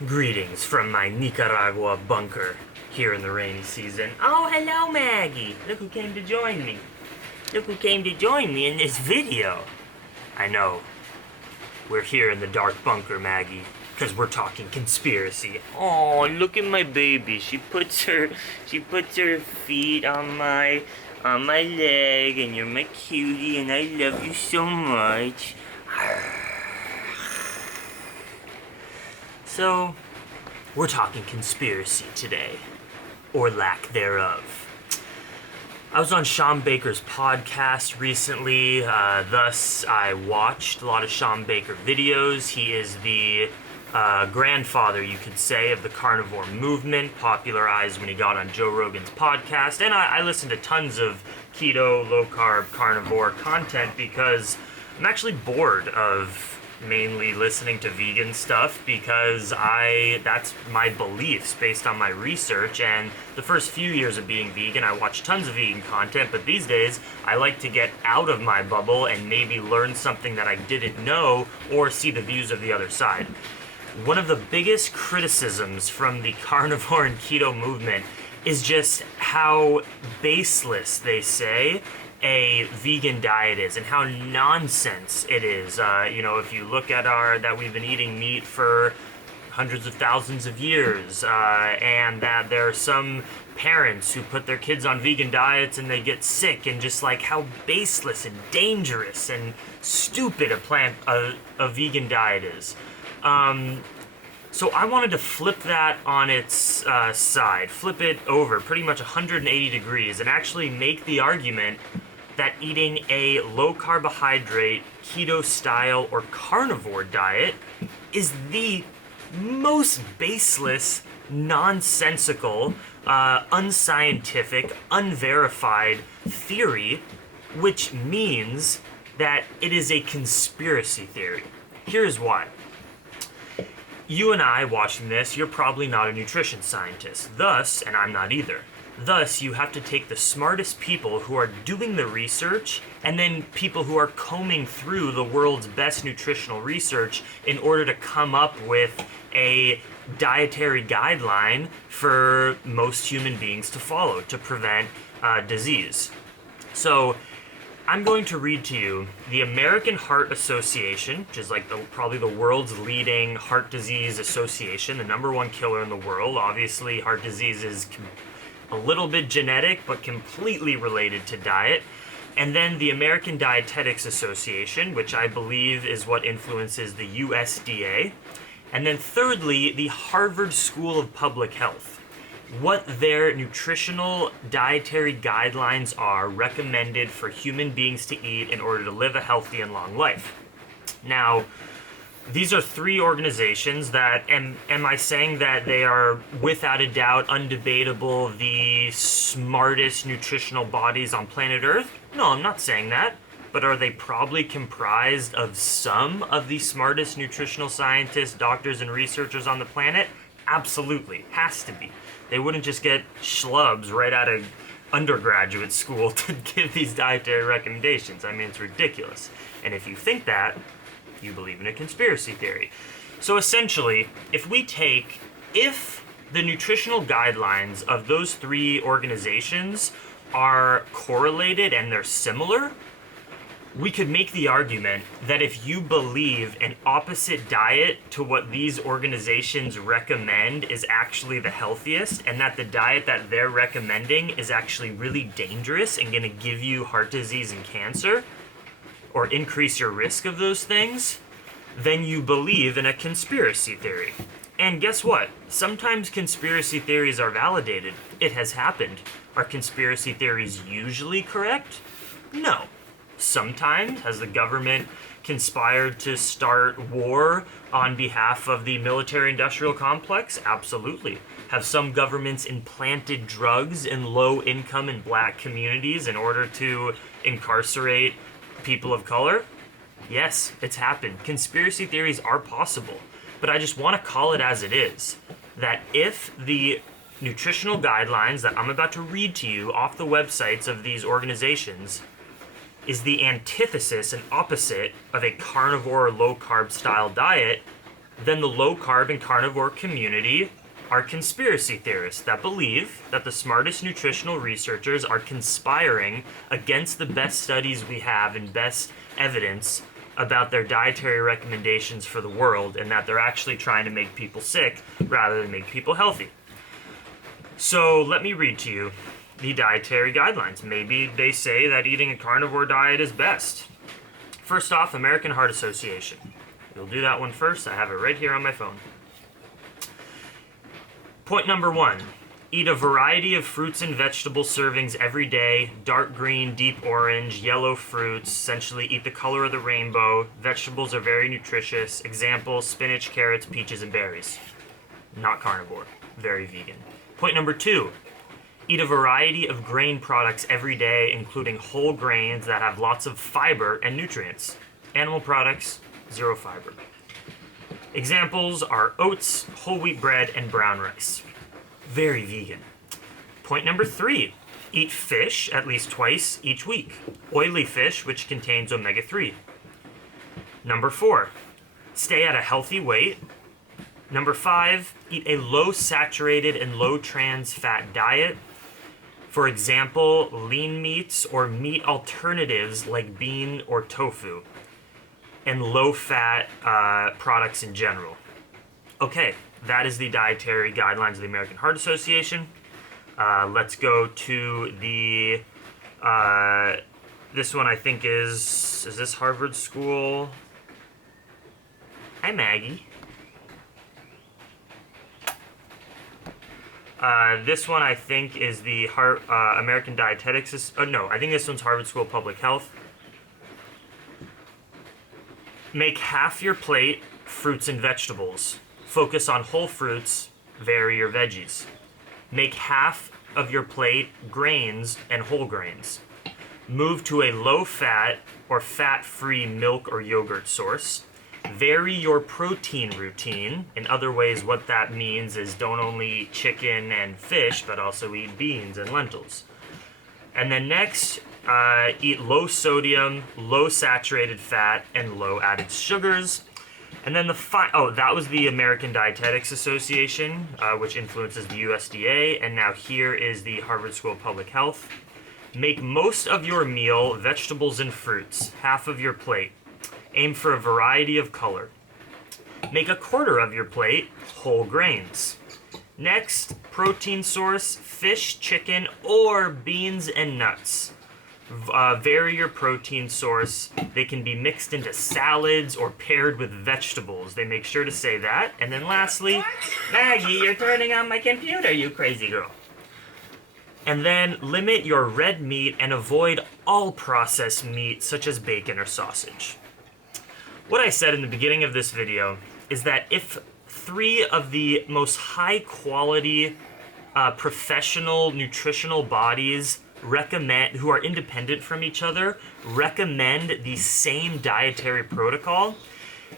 Greetings from my Nicaragua bunker here in the rainy season. Oh, hello, Maggie. Look who came to join me. Look who came to join me in this video. I know. We're here in the dark bunker, Maggie, because we're talking conspiracy. Oh, look at my baby. She puts her feet on my leg, and you're my cutie, and I love you so much. So, we're talking conspiracy today, or lack thereof. I was on Sean Baker's podcast recently, thus I watched a lot of Sean Baker videos. He is the grandfather, you could say, of the carnivore movement, popularized when he got on Joe Rogan's podcast, and I listened to tons of keto, low-carb, carnivore content because I'm actually bored of mainly listening to vegan stuff because that's my beliefs based on my research. And the first few years of being vegan, I watched tons of vegan content, but these days I like to get out of my bubble and maybe learn something that I didn't know or see the views of the other side. One of the biggest criticisms from the carnivore and keto movement is just how baseless they say a vegan diet is and how nonsense it is. If you look at that we've been eating meat for hundreds of thousands of years, and that there are some parents who put their kids on vegan diets and they get sick, and just like how baseless and dangerous and stupid a vegan diet is. So I wanted to flip that on its side, flip it over pretty much 180 degrees, and actually make the argument that eating a low-carbohydrate, keto-style, or carnivore diet is the most baseless, nonsensical, unscientific, unverified theory, which means that it is a conspiracy theory. Here's why. You and I watching this, you're probably not a nutrition scientist. Thus, and I'm not either. Thus, you have to take the smartest people who are doing the research and then people who are combing through the world's best nutritional research in order to come up with a dietary guideline for most human beings to follow to prevent disease. So, I'm going to read to you the American Heart Association, which is like probably the world's leading heart disease association, the number one killer in the world. Obviously, heart disease is a little bit genetic, but completely related to diet. And then the American Dietetics Association, which I believe is what influences the USDA. And then thirdly, the Harvard School of Public Health. What their nutritional dietary guidelines are recommended for human beings to eat in order to live a healthy and long life. Now, these are three organizations that, am I saying that they are without a doubt, undebatable, the smartest nutritional bodies on planet Earth? No, I'm not saying that. But are they probably comprised of some of the smartest nutritional scientists, doctors, and researchers on the planet? Absolutely. Has to be. They wouldn't just get schlubs right out of undergraduate school to give these dietary recommendations. I mean, it's ridiculous. And if you think that, you believe in a conspiracy theory. So essentially, if the nutritional guidelines of those three organizations are correlated and they're similar, we could make the argument that if you believe an opposite diet to what these organizations recommend is actually the healthiest, and that the diet that they're recommending is actually really dangerous and going to give you heart disease and cancer, or increase your risk of those things, then you believe in a conspiracy theory. And guess what? Sometimes conspiracy theories are validated. It has happened. Are conspiracy theories usually correct? No. Sometimes has the government conspired to start war on behalf of the military-industrial complex? Absolutely. Have some governments implanted drugs in low-income and black communities in order to incarcerate people of color? Yes, it's happened. Conspiracy theories are possible. But I just want to call it as it is. That if the nutritional guidelines that I'm about to read to you off the websites of these organizations is the antithesis and opposite of a carnivore low-carb style diet, then the low-carb and carnivore community are conspiracy theorists that believe that the smartest nutritional researchers are conspiring against the best studies we have and best evidence about their dietary recommendations for the world, and that they're actually trying to make people sick rather than make people healthy. So let me read to you the dietary guidelines. Maybe they say that eating a carnivore diet is best. First off, American Heart Association. We'll do that one first. I have it right here on my phone. Point number 1, eat a variety of fruits and vegetable servings every day. Dark green, deep orange, yellow fruits. Essentially eat the color of the rainbow. Vegetables are very nutritious. Examples, spinach, carrots, peaches, and berries. Not carnivore. Very vegan. Point number 2, eat a variety of grain products every day, including whole grains that have lots of fiber and nutrients. Animal products, 0 fiber. Examples are oats, whole wheat bread, and brown rice. Very vegan. Point number 3, eat fish at least twice each week. Oily fish, which contains omega-3. Number 4, stay at a healthy weight. Number 5, eat a low saturated and low trans fat diet. For example, lean meats or meat alternatives like bean or tofu, and low-fat products in general. Okay, that is the dietary guidelines of the American Heart Association. Let's go to the, this one I think is this Harvard School? Hi, Maggie. This one I think is the American Dietetics. No, I think this one's Harvard School of Public Health. Make half your plate fruits and vegetables. Focus on whole fruits, vary your veggies. Make half of your plate grains and whole grains. Move to a low-fat or fat-free milk or yogurt source. Vary your protein routine. In other ways, what that means is don't only eat chicken and fish, but also eat beans and lentils. And then next, eat low sodium, low saturated fat, and low added sugars. And then that was the American Dietetics Association, which influences the USDA. And now here is the Harvard School of Public Health. Make most of your meal vegetables and fruits, half of your plate. Aim for a variety of color. Make a quarter of your plate whole grains. Next, protein source, fish, chicken, or beans and nuts. Vary your protein source. They can be mixed into salads or paired with vegetables. They make sure to say that. And then lastly, Maggie, you're turning on my computer, you crazy girl. And then limit your red meat and avoid all processed meat such as bacon or sausage. What I said in the beginning of this video is that if 3 of the most high quality professional nutritional bodies who are independent from each other, recommend the same dietary protocol,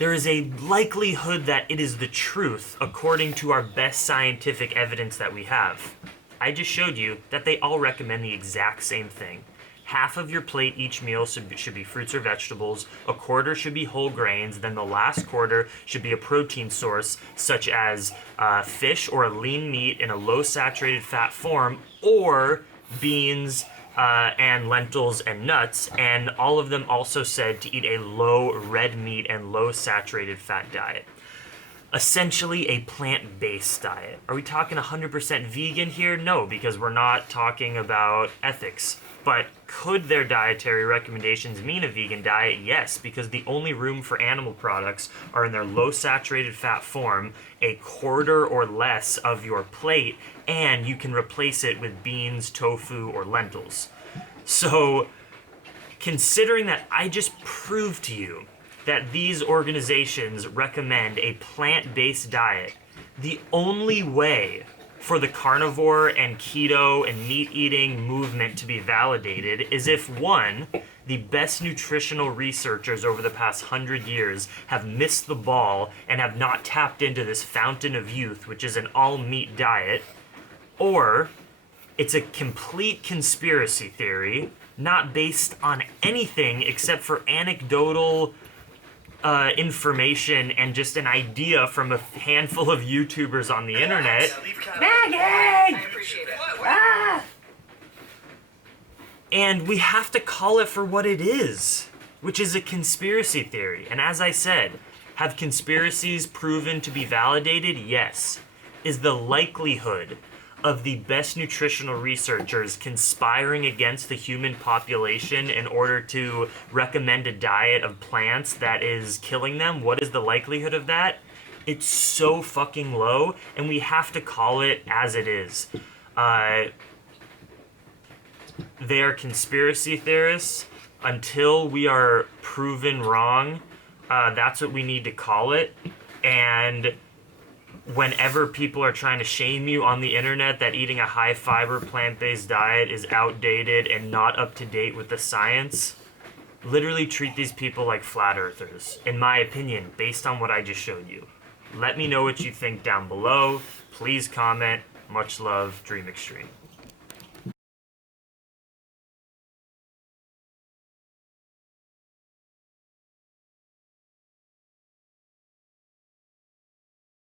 there is a likelihood that it is the truth according to our best scientific evidence that we have. I just showed you that they all recommend the exact same thing. Half of your plate each meal should be fruits or vegetables, a quarter should be whole grains, then the last quarter should be a protein source such as fish or a lean meat in a low saturated fat form, or beans and lentils and nuts, and all of them also said to eat a low red meat and low saturated fat diet. Essentially a plant-based diet. Are we talking 100% vegan here? No, because we're not talking about ethics. But could their dietary recommendations mean a vegan diet? Yes, because the only room for animal products are in their low saturated fat form, a quarter or less of your plate, and you can replace it with beans, tofu, or lentils. So, considering that I just proved to you that these organizations recommend a plant-based diet, the only way for the carnivore and keto and meat-eating movement to be validated is if, 1, the best nutritional researchers over the past 100 years have missed the ball and have not tapped into this fountain of youth, which is an all-meat diet, or it's a complete conspiracy theory, not based on anything except for anecdotal information and just an idea from a handful of YouTubers on the internet. Maggie! I appreciate it. Ah! And we have to call it for what it is, which is a conspiracy theory. And as I said, have conspiracies proven to be validated? Yes. Is the likelihood of the best nutritional researchers conspiring against the human population in order to recommend a diet of plants that is killing them, what is the likelihood of that? It's so fucking low, and we have to call it as it is. They are conspiracy theorists. Until we are proven wrong, that's what we need to call it. And whenever people are trying to shame you on the internet that eating a high fiber plant-based diet is outdated and not up to date with the science, literally treat these people like flat earthers, in my opinion, based on what I just showed you. Let me know what you think down below. Please comment. Much love, Dream Extreme.